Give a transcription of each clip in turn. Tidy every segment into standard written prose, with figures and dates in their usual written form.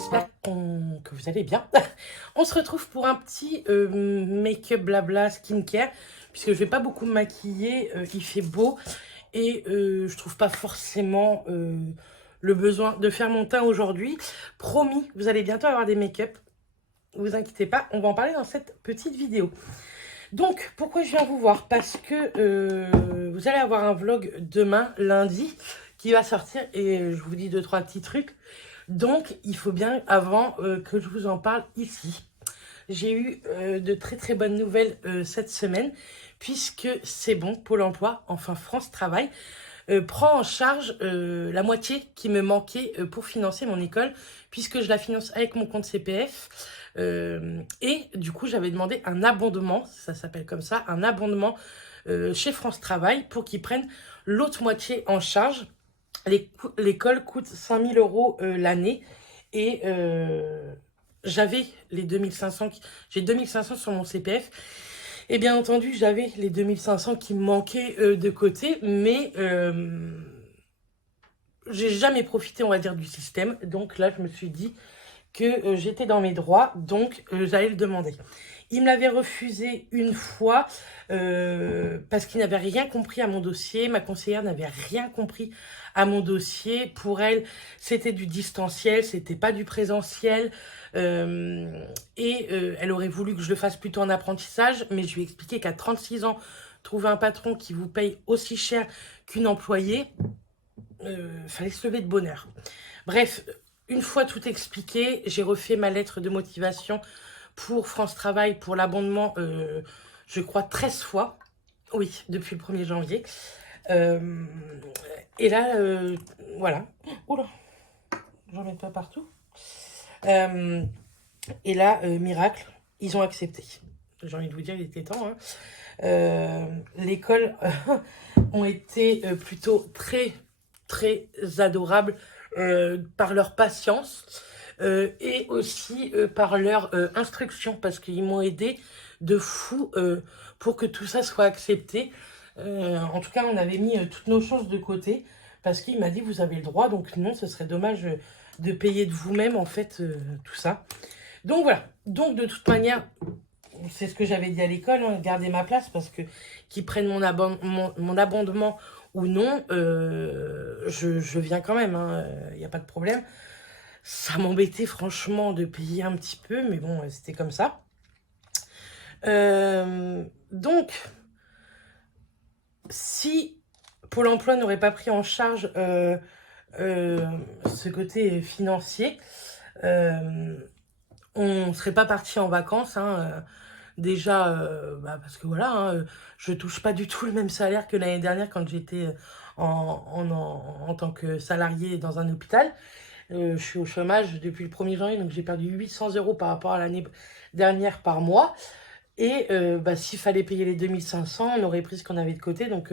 j'espère que vous allez bien. On se retrouve pour un petit make-up blabla skincare, puisque je vais pas beaucoup me maquiller, il fait beau, et je trouve pas forcément le besoin de faire mon teint aujourd'hui. Promis, vous allez bientôt avoir des make-up, vous inquiétez pas, on va en parler dans cette petite vidéo. Donc, pourquoi je viens vous voir? Parce que vous allez avoir un vlog demain, lundi, qui va sortir, et je vous dis 2-3 petits trucs. Donc, il faut bien, avant que je vous en parle ici, j'ai eu de très bonnes nouvelles cette semaine, puisque c'est bon, Pôle emploi, enfin France Travail, prend en charge la moitié qui me manquait pour financer mon école, puisque je la finance avec mon compte CPF. Et du coup, j'avais demandé un abondement, ça s'appelle comme ça, un abondement chez France Travail pour qu'ils prennent l'autre moitié en charge. L'école coûte 5 000 € l'année et j'avais les 2500, j'ai 2500 sur mon CPF. Et bien entendu, j'avais les 2500 qui me manquaient de côté, mais j'ai jamais profité, on va dire, du système. Donc là, je me suis dit que j'étais dans mes droits, donc j'allais le demander. Il me l'avait refusé une fois parce qu'il n'avait rien compris à mon dossier. Ma conseillère n'avait rien compris à mon dossier. Pour elle, c'était du distanciel, c'était pas du présentiel. Elle aurait voulu que je le fasse plutôt en apprentissage, mais je lui ai expliqué qu'à 36 ans, trouver un patron qui vous paye aussi cher qu'une employée, fallait se lever de bonne heure. Bref, une fois tout expliqué, j'ai refait ma lettre de motivation pour France Travail, pour l'abondement, je crois 13 fois. Oui, depuis le 1er janvier. Et là, voilà. Oula, j'en mets pas partout. Et là, miracle, ils ont accepté. J'ai envie de vous dire, il était temps. L'école ont été plutôt très adorables par leur patience et aussi par leur instruction, parce qu'ils m'ont aidé de fou pour que tout ça soit accepté. En tout cas, on avait mis toutes nos chances de côté, parce qu'il m'a dit vous avez le droit, donc non, ce serait dommage de payer de vous-même en fait tout ça. Donc voilà, donc de toute manière, c'est ce que j'avais dit à l'école, hein, garder ma place, parce que qu'ils prennent mon abondement ou non, je viens quand même, il n'y a pas de problème. Ça m'embêtait franchement de payer un petit peu, mais bon, c'était comme ça. Donc, si Pôle emploi n'aurait pas pris en charge ce côté financier, on ne serait pas parti en vacances, déjà, parce que voilà, je touche pas du tout le même salaire que l'année dernière quand j'étais en tant que salarié dans un hôpital. Je suis au chômage depuis le 1er janvier, donc j'ai perdu 800 € par rapport à l'année dernière par mois. Et s'il fallait payer les 2500, on aurait pris ce qu'on avait de côté. Donc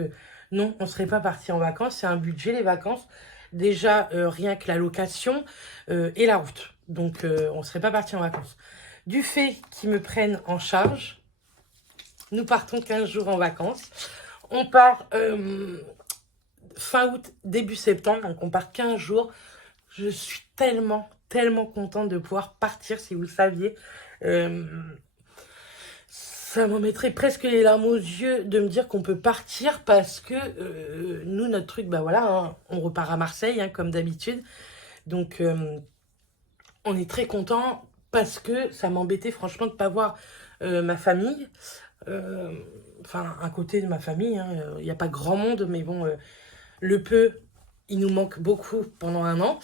non, on ne serait pas parti en vacances. C'est un budget, les vacances. Déjà, rien que la location et la route. Donc on ne serait pas parti en vacances. Du fait qu'ils me prennent en charge, nous partons 15 jours en vacances. On part fin août, début septembre, donc on part 15 jours. Je suis tellement contente de pouvoir partir, si vous le saviez. Ça m'en mettrait presque les larmes aux yeux de me dire qu'on peut partir, parce que nous, notre truc, on repart à Marseille, comme d'habitude. Donc, on est très content, parce que ça m'embêtait franchement de ne pas voir ma famille. Enfin, un côté de ma famille, il n'y a pas grand monde, mais bon, le peu, il nous manque beaucoup pendant un an.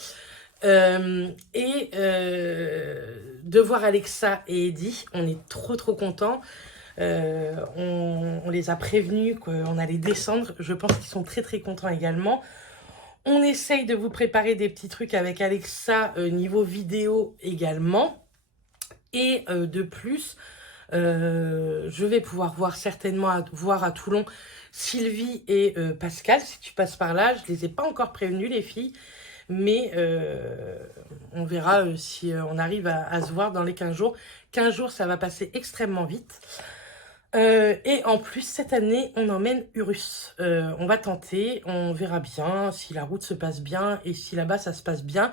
De voir Alexa et Eddie, on est trop contents. On les a prévenus qu'on allait descendre. Je pense qu'ils sont très contents également. On essaye de vous préparer des petits trucs avec Alexa niveau vidéo également. Et de plus, je vais pouvoir voir certainement à Toulon Sylvie et Pascal, si tu passes par là. Je les ai pas encore prévenus, les filles, mais on verra si on arrive à se voir dans les 15 jours. 15 jours, ça va passer extrêmement vite. Et en plus, cette année, on emmène Urus. On va tenter, on verra bien si la route se passe bien et si là-bas, ça se passe bien.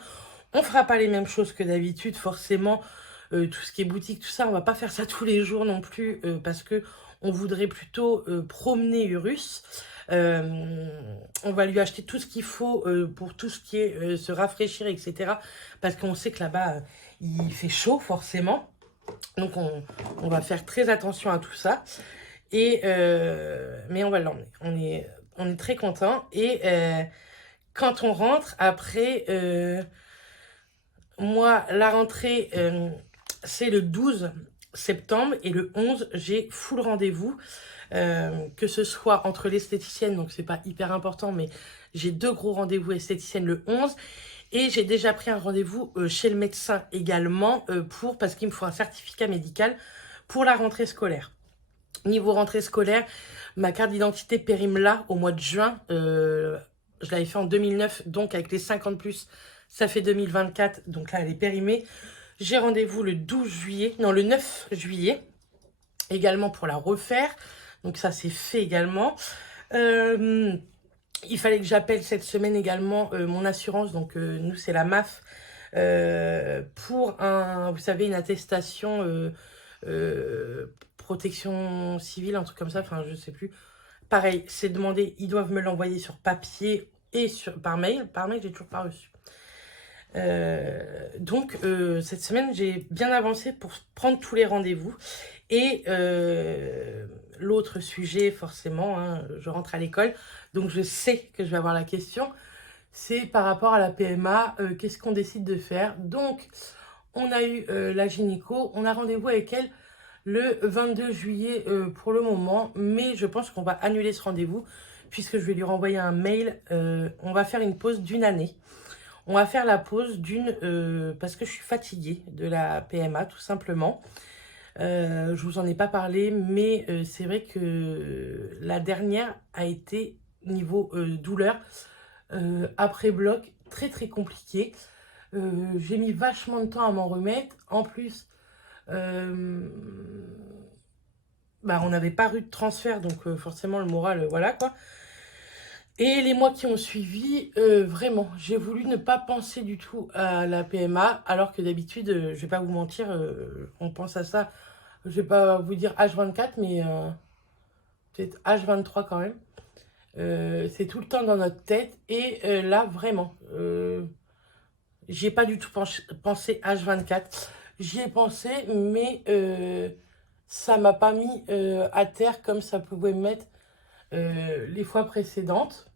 On fera pas les mêmes choses que d'habitude, forcément. Tout ce qui est boutique, tout ça, on va pas faire ça tous les jours non plus, parce que on voudrait plutôt promener Urus. On va lui acheter tout ce qu'il faut pour tout ce qui est se rafraîchir, etc. Parce qu'on sait que là-bas, il fait chaud, forcément. Donc, on va faire très attention à tout ça. Mais on va l'emmener. On est très contents. Et quand on rentre, après, moi, la rentrée, c'est le 12 septembre. Et le 11, j'ai full rendez-vous. Que ce soit entre l'esthéticienne, donc c'est pas hyper important, mais j'ai 2 gros rendez-vous esthéticienne le 11. Et j'ai déjà pris un rendez-vous chez le médecin également, parce qu'il me faut un certificat médical pour la rentrée scolaire. Niveau rentrée scolaire, ma carte d'identité périme là, au mois de juin. Je l'avais fait en 2009, donc avec les 50 plus, ça fait 2024. Donc là, elle est périmée. J'ai rendez-vous le 12 juillet, non, le 9 juillet, également pour la refaire. Donc ça, c'est fait également. Il fallait que j'appelle cette semaine également mon assurance. Donc nous, c'est la MAF. Pour vous savez, une attestation protection civile, un truc comme ça, enfin je sais plus. Pareil, c'est demandé, ils doivent me l'envoyer sur papier et par mail. Par mail, j'ai toujours pas reçu. Donc cette semaine, j'ai bien avancé pour prendre tous les rendez-vous. Et l'autre sujet, forcément, hein, je rentre à l'école, donc je sais que je vais avoir la question, c'est par rapport à la PMA, qu'est-ce qu'on décide de faire. Donc, on a eu la gynéco, on a rendez-vous avec elle le 22 juillet pour le moment, mais je pense qu'on va annuler ce rendez-vous, puisque je vais lui renvoyer un mail. On va faire une pause d'1 année. On va faire la pause parce que je suis fatiguée de la PMA, tout simplement. Je vous en ai pas parlé, mais c'est vrai que la dernière a été, niveau douleur, après bloc, très très compliqué. J'ai mis vachement de temps à m'en remettre. En plus, on n'avait pas eu de transfert, donc forcément le moral, voilà quoi. Et les mois qui ont suivi, vraiment, j'ai voulu ne pas penser du tout à la PMA, alors que d'habitude, je vais pas vous mentir, on pense à ça, je vais pas vous dire H24, mais peut-être H23 quand même. C'est tout le temps dans notre tête, et là, vraiment, j'y ai pas du tout pensé H24. J'y ai pensé, mais ça m'a pas mis à terre comme ça pouvait me mettre les fois précédentes.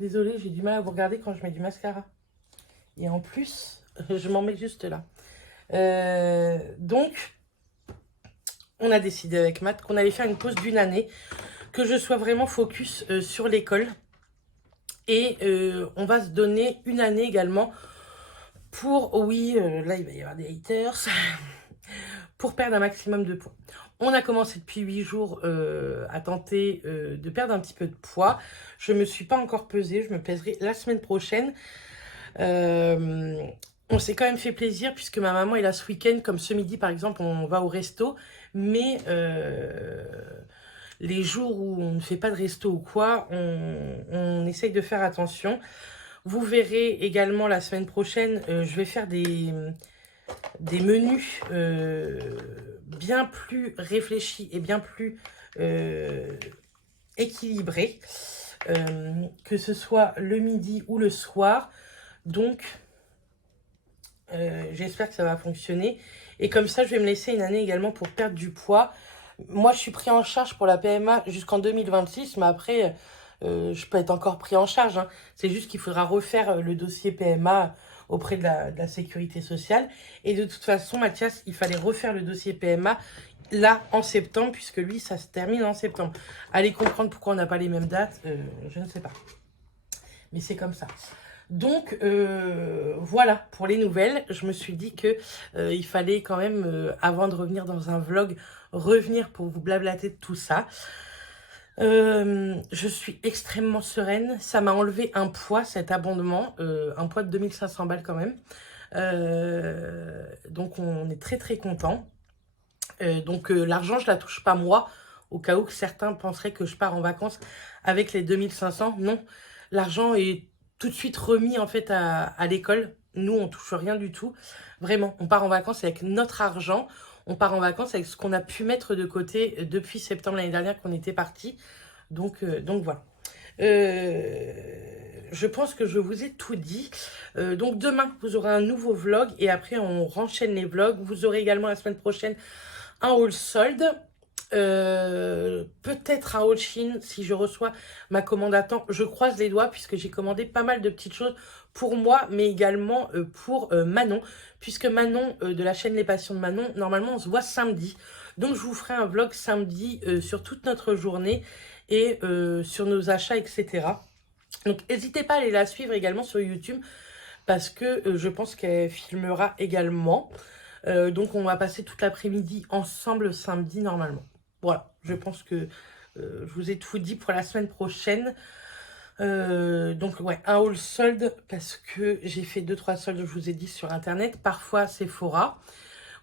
Désolée, j'ai du mal à vous regarder quand je mets du mascara. Et en plus, je m'en mets juste là. Donc, on a décidé avec Matt qu'on allait faire une pause d'1 année, que je sois vraiment focus sur l'école. Et on va se donner 1 année également pour, oui, là il va y avoir des haters, pour perdre un maximum de poids. On a commencé depuis 8 jours à tenter de perdre un petit peu de poids. Je ne me suis pas encore pesée, je me pèserai la semaine prochaine. On s'est quand même fait plaisir puisque ma maman est là ce week-end, comme ce midi par exemple, on va au resto. Mais les jours où on ne fait pas de resto ou quoi, on essaye de faire attention. Vous verrez également la semaine prochaine, je vais faire des menus bien plus réfléchis et bien plus équilibrés, que ce soit le midi ou le soir. Donc, j'espère que ça va fonctionner. Et comme ça, je vais me laisser 1 année également pour perdre du poids. Moi, je suis pris en charge pour la PMA jusqu'en 2026, mais après, je peux être encore pris en charge, hein. C'est juste qu'il faudra refaire le dossier PMA auprès de la sécurité sociale. Et de toute façon, Mathias, il fallait refaire le dossier PMA là en septembre, puisque lui, ça se termine en septembre. Allez comprendre pourquoi on n'a pas les mêmes dates, je ne sais pas. Mais c'est comme ça. Donc, voilà pour les nouvelles. Je me suis dit que il fallait quand même, avant de revenir dans un vlog, revenir pour vous blablater de tout ça. Je suis extrêmement sereine. Ça m'a enlevé un poids, cet abondement. Un poids de 2500 balles quand même. Donc, on est très très content. Donc, l'argent, je la touche pas moi. Au cas où que certains penseraient que je pars en vacances avec les 2500. Non, l'argent est tout de suite remis en fait à l'école. Nous, on touche rien du tout. Vraiment, on part en vacances avec notre argent. On part en vacances avec ce qu'on a pu mettre de côté depuis septembre l'année dernière qu'on était parti. Donc voilà. Je pense que je vous ai tout dit. Donc demain, vous aurez un nouveau vlog et après, on renchaîne les vlogs. Vous aurez également la semaine prochaine un haul solde. Peut-être un haul Shein si je reçois ma commande à temps. Je croise les doigts puisque j'ai commandé pas mal de petites choses pour moi, mais également pour Manon. Puisque Manon, de la chaîne Les Passions de Manon, normalement on se voit samedi. Donc je vous ferai un vlog samedi sur toute notre journée et sur nos achats, etc. Donc n'hésitez pas à aller la suivre également sur YouTube parce que je pense qu'elle filmera également. Donc on va passer toute l'après-midi ensemble samedi normalement. Voilà, je pense que je vous ai tout dit pour la semaine prochaine. Donc ouais, un haul solde parce que j'ai fait 2-3 soldes, je vous ai dit, sur internet. Parfois Sephora.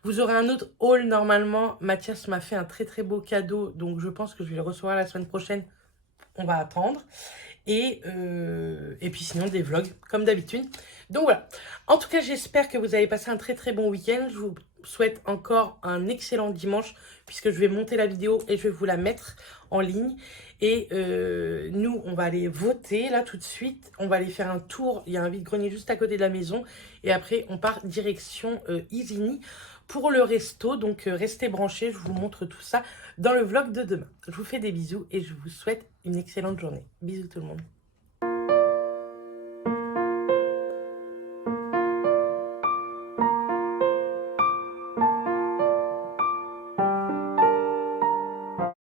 Vous aurez un autre haul normalement. Mathias m'a fait un très très beau cadeau. Donc je pense que je vais le recevoir la semaine prochaine. On va attendre. Et puis sinon des vlogs comme d'habitude. Donc voilà. En tout cas, j'espère que vous avez passé un très très bon week-end. Je vous souhaite encore un excellent dimanche puisque je vais monter la vidéo et je vais vous la mettre en ligne. Et nous, on va aller voter là tout de suite. On va aller faire un tour. Il y a un vide-grenier juste à côté de la maison. Et après, on part direction Isigny pour le resto. Donc restez branchés, je vous montre tout ça dans le vlog de demain. Je vous fais des bisous et je vous souhaite une excellente journée. Bisous tout le monde.